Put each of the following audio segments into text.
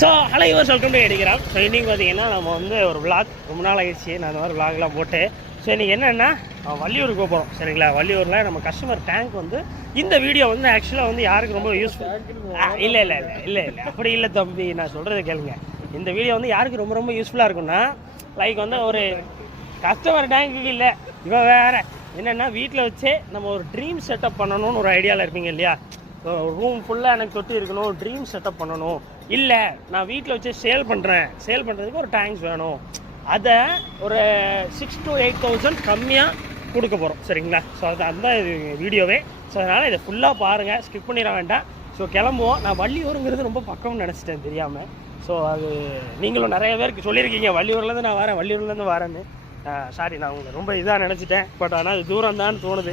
So அலைவர் welcome to எடுக்கிறோம். So இன்றைக்கி பார்த்தீங்கன்னா நம்ம வந்து ஒரு விளாக் ரொம்ப நாள் ஆகிடுச்சு. நான் அந்த மாதிரி விளாக்லாம் போட்டு ஸோ இன்றைக்கி என்னென்னா வள்ளியூருக்கு போகிறோம். சரிங்களா, வள்ளியூரில் நம்ம கஸ்டமர் டேங்க் வந்து இந்த வீடியோ வந்து ஆக்சுவலாக வந்து யாருக்கு ரொம்ப யூஸ்ஃபுல் இல்லை அப்படி இல்லை தம்பி, நான் சொல்கிறத கேளுங்க. இந்த வீடியோ வந்து யாருக்கு ரொம்ப ரொம்ப யூஸ்ஃபுல்லாக இருக்குன்னா லைக் வந்து ஒரு கஸ்டமர் டேங்க்கு இல்லை, இவன் வேறு என்னென்னா வீட்டில் வச்சே நம்ம ஒரு ட்ரீம் செட்டப் பண்ணணும்னு ஒரு ஐடியாவில் இருப்பீங்க இல்லையா. ரூம் ஃபுல்லாக எனக்கு தொட்டி இருக்கணும், ஒரு ட்ரீம் செட்டப் பண்ணணும், இல்லை நான் வீட்டில் வச்சு சேல் பண்ணுறதுக்கு ஒரு டேங்க்ஸ் வேணும், அதை ஒரு 6,000 to 8,000 கம்மியாக கொடுக்க போகிறோம். சரிங்களா, ஸோ அது அந்த வீடியோவே. ஸோ அதனால் இதை ஃபுல்லாக பாருங்கள், ஸ்கிப் பண்ணிட வேண்டாம். ஸோ கிளம்புவோம். நான் வள்ளியூருங்கிறது ரொம்ப பக்கம்னு நினச்சிட்டேன் தெரியாமல். ஸோ அது நீங்களும் நிறைய பேருக்கு சொல்லியிருக்கீங்க வள்ளியூர்லேருந்து நான் வரேன், வள்ளியூர்லேருந்து வரேன்னு. சாரி, நான் உங்களை ரொம்ப இதாக நினச்சிட்டேன். பட் ஆனால் அது தூரம் தான் தோணுது.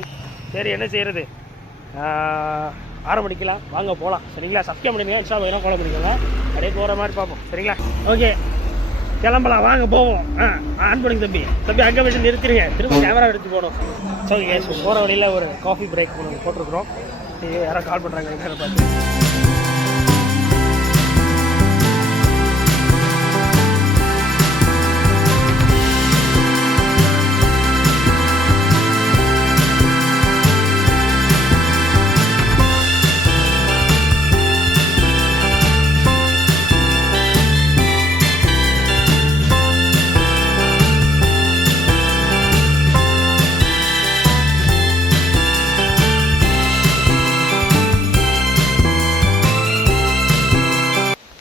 சரி, என்ன செய்கிறது, ஆரம்பிக்கலாம், வாங்க போகலாம். சரிங்களா, சப்ஸ்கிரைப் பண்ணுங்க, இன்ஸ்டா போயிடும் ஃபாலோ பண்ணிக்கலாம், அப்படியே போகிற மாதிரி பார்ப்போம். சரிங்களா, ஓகே கிளம்பலாம், வாங்க போவோம். ஆன் பண்ணுங்க தம்பி, அங்கே வச்சு நிறுத்திடுங்க, திரும்ப கேமரா எடுத்து போகணும். ஸோ போகிற வழியில் ஒரு காஃபி பிரேக் போட்டிருக்கிறோம். யாரோ கால் பண்ணுறாங்க பார்த்து.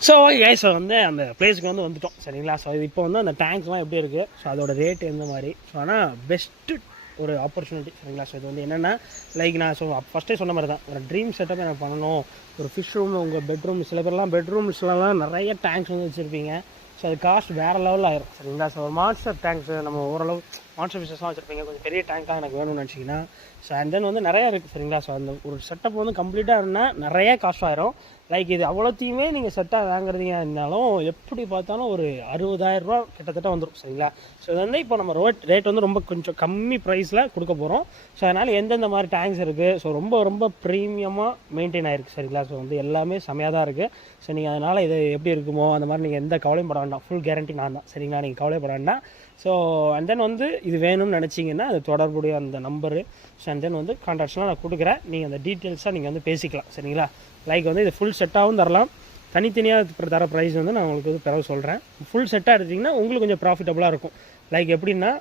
ஸோ கைஸ் வந்து அந்த பிளேஸுக்கு வந்து வந்துட்டோம். சரிங்களா, ஸோ இது இப்போ வந்து அந்த டேங்க்ஸ்லாம் எப்படி இருக்குது, ஸோ அதோட ரேட் எந்த மாதிரி, ஸோ ஆனால் பெஸ்ட்டு ஒரு ஆப்பர்ச்சுனிட்டி. சரிங்களா, ஸோ இது வந்து என்னென்னா லைக் நான் ஃபஸ்ட்டே சொன்ன மாதிரி தான், ஒரு ட்ரீம் செட்டப் எனக்கு பண்ணணும். ஒரு ஃபிஷ் ரூம், உங்கள் பெட்ரூம், சில பேர்லாம் பெட்ரூம்ஸ்லாம் நிறைய டேங்க்ஸ் வந்து வச்சுருப்பீங்க. ஸோ அது காஸ்ட் வேறு லெவலில் ஆயிரும். சரிங்களா, ஸோ ஒரு மான்ஸ்டர் டேங்க்ஸ் நம்ம ஓரளவு மான்ஸ்டர் ஃபிஷஸ்லாம் வச்சுருப்பீங்க, கொஞ்சம் பெரிய டேங்காக எனக்கு வேணும்னு நினச்சிங்கன்னா. ஸோ அண்ட் தென் வந்து நிறையா இருக்குது. சரிங்களா, ஸோ அந்த ஒரு செட்டப் வந்து கம்ப்ளீட்டாக இருந்தால் நிறைய காஸ்ட் ஆயிரும். லைக் இது அவ்வளோத்தையுமே நீங்கள் செட்டாக வாங்குறதுங்க இருந்தாலும் எப்படி பார்த்தாலும் ஒரு 60,000 ரூபா கிட்டத்தட்ட வந்துடும். சரிங்களா, ஸோ இது வந்து இப்போ நம்ம ரேட் வந்து ரொம்ப கொஞ்சம் கம்மி ப்ரைஸில் கொடுக்க போகிறோம். ஸோ அதனால் எந்தெந்த மாதிரி டேங்க்ஸ் இருக்குது, ஸோ ரொம்ப ரொம்ப ப்ரீமியமாக மெயின்டைன் ஆகிருக்கு. சரிங்களா, ஸோ வந்து எல்லாமே செமையாக தான் இருக்குது. ஸோ நீங்கள் அதனால் இது எப்படி இருக்குமோ அந்த மாதிரி நீங்கள் எந்த கவலையும் பட வேண்டாம், ஃபுல் கேரண்டி நான் தான். சரிங்களா, நீங்கள் கவலைப்பட வேண்டாம். ஸோ அண்ட் தென் வந்து இது வேணும்னு நினச்சிங்கன்னா அது தொடர்புடைய அந்த நம்பரு, ஸோ அண்ட் தென் வந்து கான்டாக்ட்ஸ்லாம் நான் கொடுக்குறேன், நீங்கள் அந்த டீட்டெயில்ஸாக நீங்கள் வந்து பேசிக்கலாம். சரிங்களா, லைக் வந்து இது ஃபுல் செட்டாகவும் தரலாம், தனித்தனியாக தர ப்ரைஸ் வந்து நான் உங்களுக்கு வந்து பிறகு சொல்கிறேன். ஃபுல் செட்டாக எடுத்திங்கன்னா உங்களுக்கு கொஞ்சம் ப்ராஃபிட்டபுளாக இருக்கும். லைக் எப்படின்னா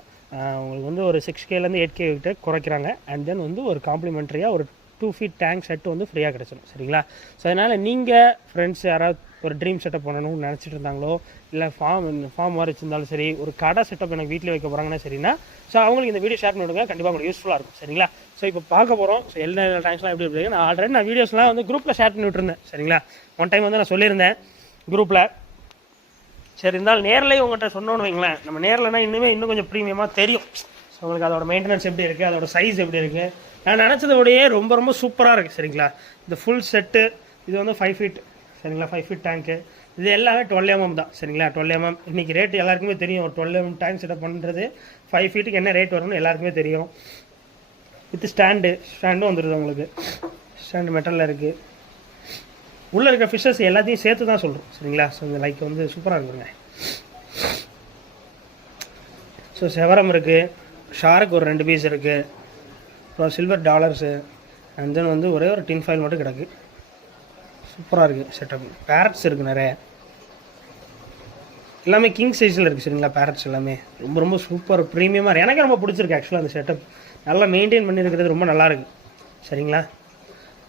உங்களுக்கு வந்து ஒரு 6Kலேருந்து 8K கிட்ட குறைக்கிறாங்க. அண்ட் தென் வந்து ஒரு காம்ப்ளிமெண்ட்ரியாக ஒரு 2 feet டேங்க் செட்டு வந்து ஃப்ரீயாக கிடச்சிடும். சரிங்களா, ஸோ அதனால் நீங்கள் ஃப்ரெண்ட்ஸ் யாராவது ஒரு ட்ரீம் செட்டப் பண்ணணும்னு நினச்சிட்டு இருந்தாங்களோ, இல்லை ஃபார்ம் மாதிரி வச்சுருந்தாலும் சரி, ஒரு கடை செட்டப் எனக்கு வீட்டில் வைக்க போகிறாங்கன்னா சரினா, ஸோ அவங்களுக்கு இந்த வீடியோ ஷேர் பண்ணிவிடுங்க, கண்டிப்பாக உங்களுக்கு யூஸ்ஃபுல்லாக இருக்கும். சரிங்களா, ஸோ இப்போ பார்க்க போகிறோம். ஸோ எல்லா டேங்க்ஸ்லாம் எப்படி இருக்குது, நான் ஆல்ரெடி நான் வீடியோஸ்லாம் வந்து குரூப்பில் ஷேர் பண்ணி விட்டுருந்தேன். சரிங்களா, ஒன் டைம் வந்து நான் சொல்லியிருந்தேன் குரூப்பில். சரி, இருந்தாலும் நேரில் உங்கள்கிட்ட சொன்னோன்னு வைங்களேன், நம்ம நேரில்னா இன்னும் கொஞ்சம் ப்ரீமியமாக தெரியும். ஸோ உங்களுக்கு அதோட மெயின்டெனன்ஸ் எப்படி இருக்குது, அதோட சைஸ் எப்படி இருக்குது, நான் நினச்சதோடையே ரொம்ப ரொம்ப சூப்பராக இருக்குது. சரிங்களா, இந்த ஃபுல் செட்டு இது வந்து 5 feet. சரிங்களா, 5 feet டேங்க்கு, இது எல்லாமே 12 mm தான். சரிங்களா, 12 mm இன்றைக்கி ரேட் எல்லாருக்குமே தெரியும். ஒரு 12 mm டேங்க் செட்டப் பண்ணுறது 5 feetக்கு என்ன ரேட் வரும்னு எல்லாருக்குமே தெரியும். வித் ஸ்டாண்டும் வந்துடுது உங்களுக்கு. ஸ்டாண்டு மெட்டலில் இருக்குது. உள்ளே இருக்க ஃபிஷ்ஷஸ் எல்லாத்தையும் சேர்த்து தான் சொல்கிறோம். சரிங்களா, ஸோ இந்த லைக் வந்து சூப்பராக இருக்குங்க. ஸோ செவரம் இருக்குது, ஷார்க்கு ஒரு 2 பீஸ் இருக்குது, அப்புறம் சில்வர் டாலர்ஸு, அண்ட் தென் வந்து ஒரே ஒரு டின் ஃபைல் மட்டும் கிடக்கு. சூப்பராக இருக்குது செட்டப். பேரட்ஸ் இருக்குது நிறைய, எல்லாமே கிங் சைஸில் இருக்குது. சரிங்களா, பேரட்ஸ் எல்லாமே ரொம்ப ரொம்ப சூப்பர் ப்ரீமியமாக இருக்குது. எனக்கு ரொம்ப பிடிச்சிருக்கு ஆக்சுவலாக அந்த செட்டப், நல்லா மெயின்டைன் பண்ணியிருக்கிறது ரொம்ப நல்லாயிருக்கு. சரிங்களா,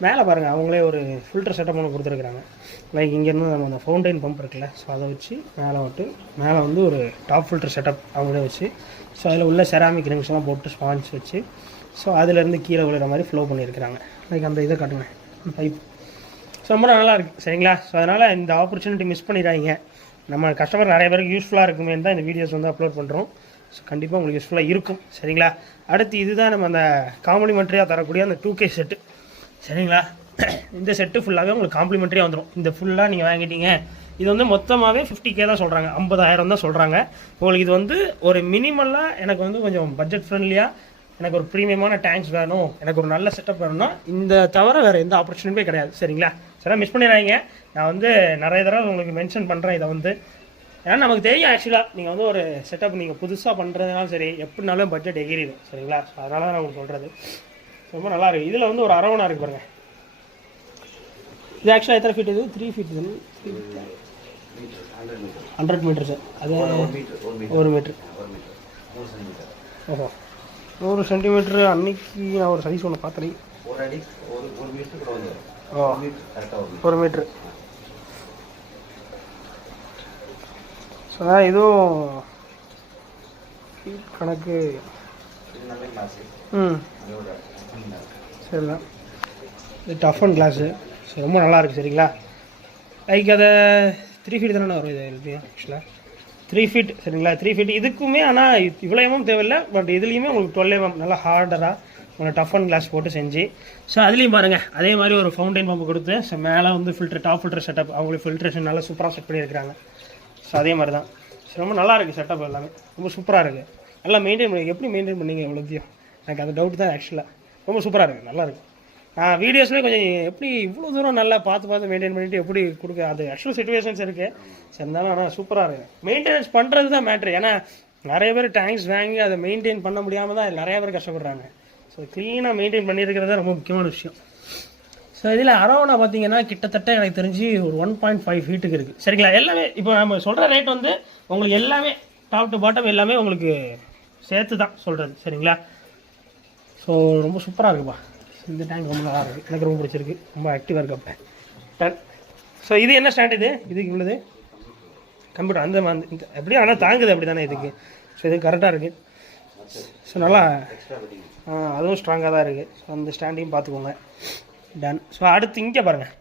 மேலே பாருங்கள், அவங்களே ஒரு ஃபில்டர் செட்டப் ஒன்று கொடுத்துருக்குறாங்க. லைக் இங்கேருந்து நம்ம அந்த ஃபவுண்டைன் பம்ப் இருக்குல்ல, ஸோ அதை வச்சு மேலே வந்து ஒரு டாப் ஃபில்டர் செட்டப் அவங்களே வச்சு, ஸோ அதில் உள்ள செராமிக் ரிங்ஸ்லாம் போட்டு ஸ்பான்ஸ் வச்சு, ஸோ அதிலேருந்து கீழே விழுற மாதிரி ஃப்ளோ பண்ணியிருக்கிறாங்க. லைக் அந்த இதை காட்டுங்க, பைப். ஸோ ரொம்ப நல்லா இருக்குது. சரிங்களா, ஸோ அதனால் இந்த ஆப்பர்ச்சுனிட்டி மிஸ் பண்ணிடுறாங்க. நம்ம கஸ்டமர் நிறைய பேருக்கு யூஸ்ஃபுல்லாக இருக்குமே தான் இந்த வீடியோஸ் வந்து அப்லோட் பண்ணுறோம். ஸோ கண்டிப்பாக உங்களுக்கு யூஸ்ஃபுல்லாக இருக்கும். சரிங்களா, அடுத்து இதுதான் நம்ம அந்த காம்ப்ளிமெண்ட்ரியாக தரக்கூடிய அந்த 2K செட்டு. சரிங்களா, இந்த செட்டு ஃபுல்லாகவே உங்களுக்கு காம்ப்ளிமெண்ட்ரியாக வந்துடும். இந்த ஃபுல்லாக நீங்கள் வாங்கிட்டீங்க, இது வந்து மொத்தமாகவே 50K தான் சொல்கிறாங்க, 50,000 தான் சொல்கிறாங்க. உங்களுக்கு இது வந்து ஒரு மினிமலாக எனக்கு வந்து கொஞ்சம் பட்ஜெட் ஃப்ரெண்ட்லியாக எனக்கு ஒரு ப்ரீமியமான டேங்க்ஸ் வேணும், எனக்கு ஒரு நல்ல செட்டப் வேணும்னா இந்த தவிர வேறு எந்த ஆப்பர்ச்சுனிட்டியுமே கிடையாது. சரிங்களா, சரி மிஸ் பண்ணிடுறாங்க. நான் வந்து நிறைய தடவை உங்களுக்கு மென்ஷன் பண்ணுறேன் இதை வந்து. ஏன்னா நமக்கு தெரியும் ஆக்சுவலாக நீங்கள் வந்து ஒரு செட்டப் நீங்கள் புதுசாக பண்ணுறதுனாலும் சரி எப்படினாலும் பட்ஜெட் எகிரிடும் சரிங்களா. ஸோ அதனால தான் நான் உங்களுக்கு சொல்கிறது. ரொம்ப நல்லா இருக்குது. இதில் வந்து ஒரு அரவணா இருக்குது பாருங்கள். இது ஆக்சுவலாக எத்தனை ஃபீட்? இது 3 ஃபீட் இது 100 மீட்டர் சார். அது 1 மீட்ரு. ஓஹோ 100 சென்டிமீட்ரு. அன்னைக்கு நான் ஒரு சைஸ் ஒன்று பார்த்தேன். ஓ 1 மீட்ரு. ஸோ இதுவும் கணக்கு. சரிதான். இது டஃப் அண்ட் கிளாஸு. ஸோ ரொம்ப நல்லா இருக்குது சரிங்களா. லைக் அதை 3 ஃபீட் தானே வரும் இது எப்படியும் ஆக்சுவலாக 3 ஃபீட் சரிங்களா. 3 ஃபீட் இதுக்குமே. ஆனால் இவ்வளோ எம்எம் தேவையில்லை. பட் இதுலேயுமே உங்களுக்கு 12 mm நல்லா ஹார்டராக உங்களுக்கு டஃப் அண்ட் கிளாஸ் போட்டு செஞ்சு. ஸோ அதுலேயும் பாருங்கள் அதே மாதிரி ஒரு ஃபவுண்டைன் பம்பு கொடுத்து. ஸோ மேலே வந்து ஃபில்டர் டாப் ஃபில்டர் செட்டப் அவங்களுக்கு ஃபில்ட்ரேஷன் நல்லா சூப்பராக செட் பண்ணியிருக்கிறாங்க. ஸோ அதே மாதிரி தான். ஸோ ரொம்ப நல்லா இருக்குது செட்டப் எல்லாமே. ரொம்ப சூப்பராக இருக்குது. நல்லா மெயின்டைன் பண்ணி எப்படி மெயின்டைன் பண்ணிங்க எவ்வளோத்தையும் எனக்கு அந்த டவுட் தான் ஆக்சுவலாக. ரொம்ப சூப்பராக இருக்குது. நல்லா இருக்குது. நான் வீடியோஸ்லேயே கொஞ்சம் எப்படி இவ்வளோ தூரம் நல்லா பார்த்து மெயின்டைன் பண்ணிவிட்டு எப்படி கொடுக்க அது ஆக்சுவல் சிச்சுவேஷன்ஸ் இருக்குது. சரி இருந்தாலும் ஆனால் சூப்பராக இருக்குது. மெயின்டெனன்ஸ் பண்ணுறது தான் மேட்ரு. ஏன்னா நிறைய பேர் டேங்க்ஸ் வாங்கி அதை மெயின்டைன் பண்ண முடியாமல் தான் நிறைய பேர் கஷ்டப்படுறாங்க. ஸோ க்ளீனாக மெயின்டைன் பண்ணியிருக்கிறது தான் ரொம்ப முக்கியமான விஷயம். ஸோ இதில் அரவணா பார்த்தீங்கன்னா கிட்டத்தட்ட எனக்கு தெரிஞ்சு ஒரு 1.5 ஃபீட்டுக்கு இருக்குது சரிங்களா. எல்லாமே இப்போ நம்ம சொல்கிற ரேட் வந்து உங்களுக்கு எல்லாமே டாப் டு பாட்டம் எல்லாமே உங்களுக்கு சேர்த்து தான் சொல்கிறது சரிங்களா. ஸோ ரொம்ப சூப்பராக இருக்குப்பா. இந்த டேங்க் ரொம்ப நல்லா இருக்குது. எனக்கு ரொம்ப பிடிச்சிருக்கு. ரொம்ப ஆக்டிவாக இருக்கு. அப்போ டன். ஸோ இது என்ன ஸ்டாண்ட் இதுக்கு உள்ளது கம்ப்யூட்டர் அந்த இந்த எப்படியும் ஆனால் தாங்குது அப்படி தானே இதுக்கு. ஸோ இது கரெக்டாக இருக்குது. ஸோ நல்லா அதுவும் ஸ்ட்ராங்காக தான் இருக்குது. ஸோ அந்த ஸ்டாண்டையும் பார்த்துக்கோங்க. டன். ஸோ அடுத்து இங்கே பாருங்கள்.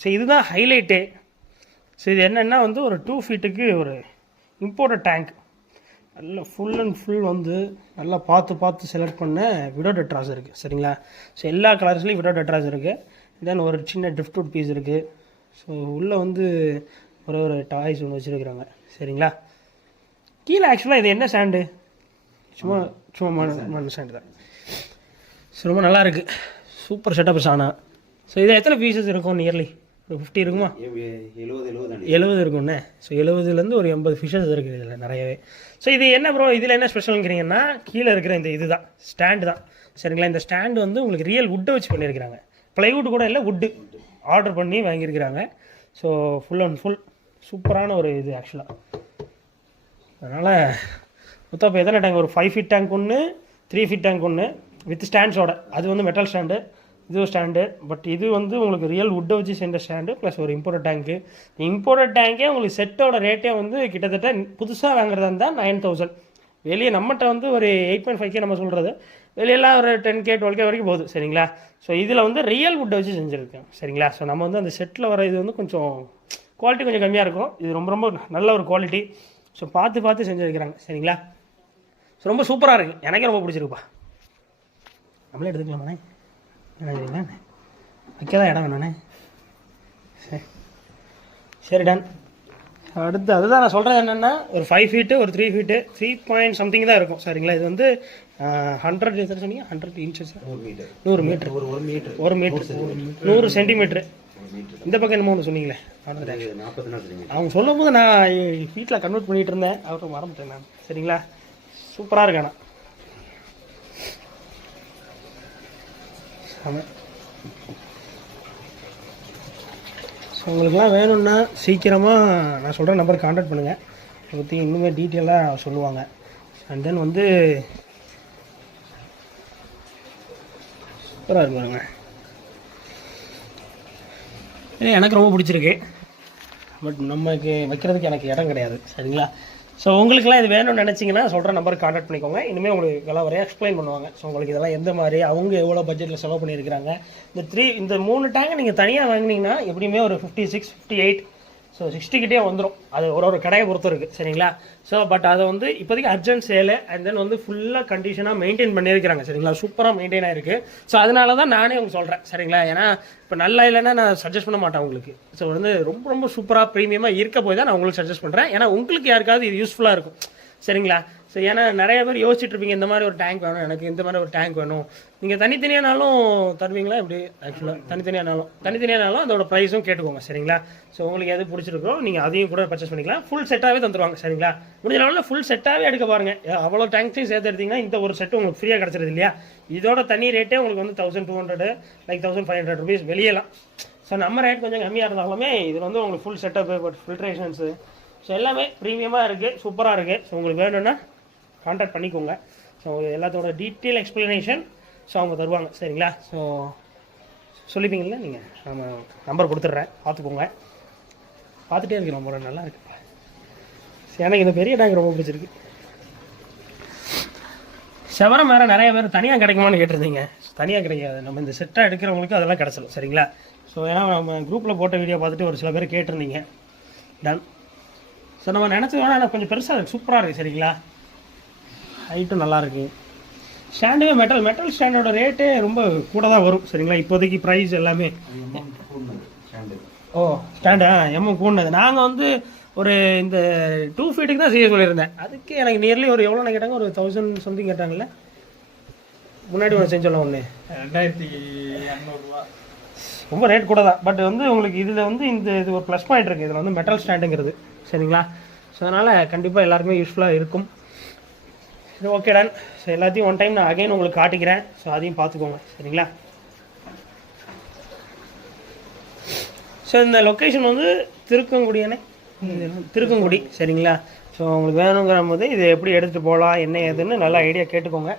ஸோ இதுதான் ஹைலைட்டே. ஸோ இது என்னென்னா வந்து ஒரு 2 ஃபீட்டுக்கு ஒரு இம்போர்ட்டட் டேங்க். நல்லா ஃபுல் அண்ட் ஃபுல் வந்து நல்லா பார்த்து செலக்ட் பண்ண விடோ டெட்ராஸ் இருக்குது சரிங்களா. ஸோ எல்லா கலர்ஸ்லேயும் விடோ டெட்ராஸ் இருக்குது. தென் ஒரு சின்ன ட்ரிஃப்ட்வுட் பீஸ் இருக்குது. ஸோ உள்ளே வந்து ஒரு டாய்ஸ் ஒன்று வச்சுருக்குறாங்க சரிங்களா. கீழே ஆக்சுவலாக இது என்ன ஸ்டாண்டு? சும்மா மண் ஸ்டாண்டு தான். ஸோ ரொம்ப நல்லா இருக்குது. சூப்பர் செட்டப் சானா. ஸோ இது எத்தனை பீசஸ் இருக்கும்? நியர்லி ஒரு 50 இருக்குமா? 70 இருக்கும்ண்ணே. ஸோ 70லேருந்து ஒரு 80 ஃபிஷஸ் இருக்குது இதில் நிறையவே. ஸோ இது என்ன ப்ரோ இதில் என்ன ஸ்பெஷலுங்கிறீங்கன்னா கீழே இருக்கிற இந்த இது தான் ஸ்டாண்டு தான் சரிங்களா. இந்த ஸ்டாண்டு வந்து உங்களுக்கு ரியல் வுட்டை வச்சு பண்ணியிருக்கிறாங்க. ப்ளைவுட் கூட இல்லை, வுட்டு ஆர்டர் பண்ணி வாங்கியிருக்கிறாங்க. ஸோ ஃபுல் அண்ட் ஃபுல் சூப்பரான ஒரு இது ஆக்சுவலாக. அதனால் மொத்தம் இப்போ எத்தனை டேங்க்? ஒரு 5 ஃபீட் டேங்க் ஒன்று, 3 ஃபீட் டேங்க் ஒன்று வித் ஸ்டாண்ட்ஸோட. அது வந்து மெட்டல் ஸ்டாண்டு, இது ஸ்டாண்டு. பட் இது வந்து உங்களுக்கு ரியல் வுட்டை வச்சு செஞ்ச ஸ்டாண்டு ப்ளஸ் ஒரு இம்போர்ட்டட் டேங்க்கு. இம்போர்ட்டட் டேங்கே உங்களுக்கு செட்டோட ரேட்டே வந்து கிட்டத்தட்ட புதுசாக வாங்குறதா இருந்தால் 9000. வெளியே நம்மகிட்ட வந்து ஒரு 8.5K நம்ம சொல்கிறது. வெளியெல்லாம் ஒரு 10K 12K வரைக்கும் போகுது சரிங்களா. ஸோ இதில் வந்து ரியல் வுட்டை வச்சு செஞ்சுருக்கேன் சரிங்களா. ஸோ நம்ம வந்து அந்த செட்டில் வர இது வந்து கொஞ்சம் குவாலிட்டி கொஞ்சம் கம்மியாக இருக்கும். இது ரொம்ப ரொம்ப நல்ல ஒரு குவாலிட்டி. ஸோ பார்த்து செஞ்சு வைக்கிறாங்க சரிங்களா. ஸோ ரொம்ப சூப்பராக இருக்குது. எனக்கே ரொம்ப பிடிச்சிருக்குப்பா. நம்மளே எடுத்துக்கலாமாண்ணே? என்ன வைக்க தான் இடம் வேணாண்ணே. சரி டன். அடுத்து அதுதான் நான் சொல்கிறது என்னென்னா ஒரு 5 ஃபீட்டு ஒரு 3 ஃபீட்டு 3 பாயிண்ட் சம்திங் தான் இருக்கும் சரிங்களா. இது வந்து 100 எத்தனை சொன்னீங்க? 100 இன்ச்சஸ் 100 மீட்ரு 1 மீட்ரு 100 சென்டிமீட்ரு. இந்த பக்கம் என்னமோ ஒன்று சொன்னீங்களே அவங்க சொல்லும் போது நான் வீட்டில் கன்வெர்ட் பண்ணிகிட்டு இருந்தேன். அவருக்கு மறந்துட்டேன் நான் சரிங்களா. சூப்பராக இருக்காண்ணா. ஸோ உங்களுக்குலாம் வேணும்னா சீக்கிரமாக நான் சொல்கிற நம்பருக்கு கான்டாக்ட் பண்ணுங்கள். அதை பற்றி இன்னுமே டீட்டெயிலாக சொல்லுவாங்க. அண்ட் தென் வந்து சூப்பராக இருக்குங்க. எனக்கு ரொம்ப பிடிச்சிருக்கு. பட் நமக்கு வைக்கிறதுக்கு எனக்கு இடம் கிடையாது சரிங்களா. ஸோ உங்களுக்குலாம் இது வேணும்னு நினச்சிங்கன்னா சொல்கிற நம்பருக்கு கான்டாக்ட் பண்ணிக்கோங்க. இனிமேல் உங்களுக்கு இதெல்லாம் வரையா எக்ஸ்பிளைன் பண்ணுவாங்க. ஸோ உங்களுக்கு இதெல்லாம் எந்த மாதிரி அவங்க எவ்வளோ பட்ஜெட்டில் செலவு பண்ணியிருக்கிறாங்க. இந்த 3 டேங்கை நீங்கள் தனியாக வாங்கினீங்கன்னா எப்படியுமே ஒரு 56 58 ஸோ 60 கிட்டே வந்துடும். அது ஒரு கடையை பொறுத்து இருக்குது சரிங்களா. ஸோ பட் அதை வந்து இப்போதைக்கு அர்ஜென்ட் சேலு அண்ட் தென் வந்து ஃபுல்லாக கண்டிஷனாக மெயின்டைன் பண்ணியிருக்கிறாங்க சரிங்களா. சூப்பராக மெயின்டைன் ஆகிருக்கு. ஸோ அதனால தான் நானே உங்களுக்கு சொல்கிறேன் சரிங்களா. ஏன்னா இப்போ நல்லா இல்லைன்னா நான் சஜஸ்ட் பண்ண மாட்டேன் உங்களுக்கு. ஸோ வந்து ரொம்ப ரொம்ப சூப்பராக ப்ரீமியமாக இருக்க போய் தான் நான் உங்களுக்கு சஜஸ்ட் பண்ணுறேன். ஏன்னா உங்களுக்கு யாருக்காவது இது யூஸ்ஃபுல்லாக இருக்கும். சரிங்களா. ஸோ ஏன்னா நிறைய பேர் யோசிச்சுட்டு இருப்பீங்க இந்த மாதிரி ஒரு டேங்க் வேணும், எனக்கு இந்த மாதிரி ஒரு டேங்க் வேணும். நீங்கள் தனித்தனியானாலும் தருவீங்களா இப்படி? ஆக்சுவலாக தனித்தனியானாலும் அதோட ப்ரைஸும் கேட்டுக்கோங்க சரிங்களா. ஸோ உங்களுக்கு எது பிடிச்சிருக்கோ நீங்கள் அதையும் கூட பர்ச்சேஸ் பண்ணிக்கலாம். ஃபுல் செட்டாகவே தந்துடுவாங்க சரிங்களா. முடிஞ்ச லெவலில் ஃபுல் செட்டாகவே எடுக்க பாருங்கள். அவ்வளோ டேங்க்ஸையும் சேர்த்து எடுத்திங்கன்னா இந்த ஒரு செட்டு உங்களுக்கு ஃப்ரீயாக கிடச்சிருது இல்லையா. இதோட தனி ரேட்டே உங்களுக்கு வந்து 1200 லைக் 1500 ருபீஸ் வெளியெல்லாம். ஸோ நம்ம ரேட் கொஞ்சம் கம்மியாக இருந்தாலுமே இது வந்து உங்களுக்கு ஃபுல் செட்டப்பு, பட் ஃபில்ட்ரேஷன்ஸு ஸோ எல்லாமே ப்ரீமியமாக இருக்குது, சூப்பராக இருக்குது. ஸோ உங்களுக்கு வேணும்னா கான்டாக்ட் பண்ணிக்கோங்க. ஸோ எல்லாத்தோட டீட்டெயில் எக்ஸ்ப்ளனேஷன் ஸோ அவங்க தருவாங்க சரிங்களா. ஸோ சொல்லிப்பீங்களா நீங்கள், நம்ம நம்பர் கொடுத்துட்றேன், பார்த்துக்கோங்க. பார்த்துட்டே இருக்கு நம்பர், நல்லா இருக்கு. எனக்கு இந்த பெரிய டேங்க் ரொம்ப பிடிச்சிருக்கு. செவரம் வேறு நிறைய பேர் தனியாக கிடைக்குமான்னு கேட்டிருந்தீங்க. தனியாக கிடைக்காது, நம்ம இந்த செட்டாக எடுக்கிறவங்களுக்கு அதெல்லாம் கிடச்சிடும் சரிங்களா. ஸோ ஏன்னா நம்ம குரூப்பில் போட்ட வீடியோ பார்த்துட்டு ஒரு சில பேர் கேட்டிருந்தீங்க. டன். ஸோ நம்ம நினச்சது வேணால் எனக்கு கொஞ்சம் பெருசாக இருக்குது, சூப்பராக இருக்குது சரிங்களா. ஹைட்டும் நல்லாயிருக்கு. ஸ்டாண்டுமே மெட்டல் ஸ்டாண்டோட ரேட்டே ரொம்ப கூட தான் வரும் சரிங்களா. இப்போதைக்கு ப்ரைஸ் எல்லாமே ஓ ஸ்டாண்டா எம்எம் கூடது. நாங்கள் வந்து ஒரு இந்த 2 ஃபீட்டுக்கு தான் செய்ய சொல்லியிருந்தேன். அதுக்கு எனக்கு நியர்லி ஒரு எவ்வளோ கேட்டாங்க, ஒரு 1000 சம்திங் கேட்டாங்கல்ல. முன்னாடி ஒன்று செஞ்சோம்ல ஒன்று 2200 ரொம்ப ரேட் கூட தான். பட் வந்து உங்களுக்கு இதில் வந்து இது ஒரு ப்ளஸ் பாயிண்ட் இருக்குது, இதில் வந்து மெட்டல் ஸ்டாண்டுங்கிறது சரிங்களா. ஸோ அதனால் கண்டிப்பாக எல்லாருக்குமே யூஸ்ஃபுல்லாக இருக்கும். இது ஓகே டன். ஸோ எல்லாத்தையும் ஒன் டைம் நான் அகைன் உங்களுக்கு காட்டிக்கிறேன். ஸோ அதையும் பார்த்துக்கோங்க சரிங்களா. ஸோ இந்த லொக்கேஷன் வந்து திருக்கங்குடி சரிங்களா. ஸோ உங்களுக்கு வேணுங்கிற போது இது எப்படி எடுத்துகிட்டு போகலாம் என்ன ஏதுன்னு நல்லா ஐடியா கேட்டுக்கோங்க.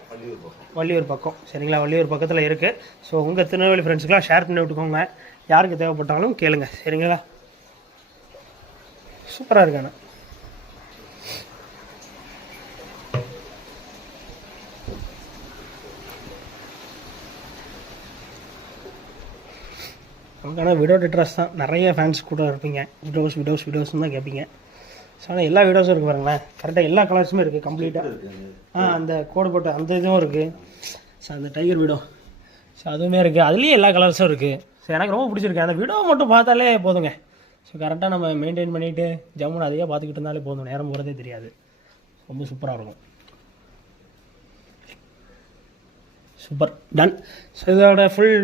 வள்ளியூர் பக்கம் சரிங்களா, வள்ளியூர் பக்கத்தில் இருக்குது. ஸோ உங்கள் திருநெல்வேலி ஃப்ரெண்ட்ஸுக்கெலாம் ஷேர் பண்ணி விட்டுக்கோங்க, யாருக்கு தேவைப்பட்டாலும் கேளுங்க சரிங்களா. சூப்பராக இருக்காண்ணா. நமக்கான விடோ டிட்ரஸ் தான் நிறைய ஃபேன்ஸ் கூட இருப்பீங்க. விடோஸ்ன்னு தான் கேட்பீங்க. ஸோ ஆனால் எல்லா வீடியோஸும் இருக்குது பாருங்களேன், கரெக்டாக எல்லா கலர்ஸுமே இருக்குது கம்ப்ளீட்டாக. அந்த கோடு போட்ட அந்த இதுவும் இருக்குது. ஸோ அந்த டைகர் வீடோ ஸோ அதுவுமே இருக்குது, அதுலேயும் எல்லா கலர்ஸும் இருக்குது. ஸோ எனக்கு ரொம்ப பிடிச்சிருக்கு. அந்த வீடியோ மட்டும் பார்த்தாலே போதுங்க. ஸோ கரெக்டாக நம்ம மெயின்டைன் பண்ணிவிட்டு ஜம்முன்னு அதையே பார்த்துக்கிட்டு இருந்தாலே போதும், நேரம் போகிறதே தெரியாது. ரொம்ப சூப்பராக இருக்கும். Super done. ஸோ இதோட ஃபுல்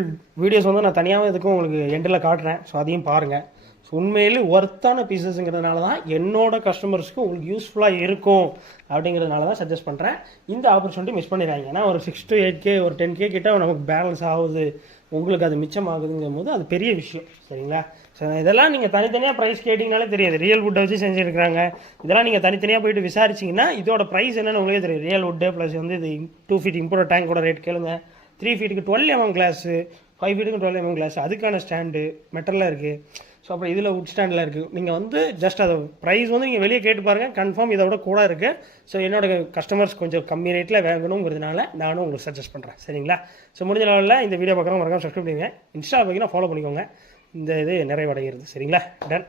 வீடியோஸ் வந்து நான் தனியாகவும் இதுக்கும் உங்களுக்கு எண்டில் காட்டுறேன். ஸோ அதையும் பாருங்கள். ஸோ உண்மையிலே ஒர்த்தான பீசஸ்ங்கிறதுனால தான் என்னோடய கஸ்டமர்ஸ்க்கு உங்களுக்கு யூஸ்ஃபுல்லாக இருக்கும் அப்படிங்கிறதுனால தான் சஜஸ்ட் பண்ணுறேன். இந்த ஆப்பர்ச்சுனிட்டி மிஸ் பண்ணிடுறாங்க. ஏன்னா ஒரு 6 to 8K ஒரு 10K கிட்ட நமக்கு பேலன்ஸ் ஆகுது, உங்களுக்கு அது மிச்சம் ஆகுதுங்கும் போது அது பெரிய விஷயம் சரிங்களா. ஸோ இதெல்லாம் நீங்கள் தனித்தனியாக ப்ரைஸ் கேட்டிங்கனாலே தெரியாது. ரியல் வுட்டை வச்சு செஞ்சுருக்காங்க. இதெல்லாம் நீங்கள் தனித்தனியாக போயிட்டு விசாரிச்சிங்கன்னா இதோட ப்ரைஸ் என்னென்னு உங்களே தெரியும். ரியல் வுட்டு ப்ளஸ் வந்து இது 2 ஃபீட் இம்போர்ட் டேங்கோட ரேட் கேளுங்க. 3 ஃபீட்டுக்கு 12 mm கிளாஸு, 5 ஃபீட்டுக்கு 12 mm கிளாஸ், அதுக்கான ஸ்டாண்டு மெட்டலில் இருக்குது. ஸோ அப்புறம் இதில் வுட் ஸ்டாண்டில் இருக்குது. நீங்கள் வந்து ஜஸ்ட் அதை ப்ரைஸ் வந்து நீங்கள் வெளியே கேட்டு பாருங்கள், கன்ஃபார்ம் இதை விட கூட இருக்குது. ஸோ என்னோடய கஸ்டமர்ஸ் கொஞ்சம் கம்மி ரேட்டில் வேணுங்கிறதுனால நானும் உங்களுக்கு சஜஸ்ட் பண்ணுறேன் சரிங்களா. ஸோ முடிஞ்ச லெவலில் இந்த வீடியோ பார்க்குறவங்க மறக்காம சப்ஸ்கிரைப் பண்ணுங்க. இன்ஸ்டா பார்த்தீங்கன்னா ஃபாலோ பண்ணிக்கோங்க. இந்த இது நிறைவடைகிறது சரிங்களா. டன்.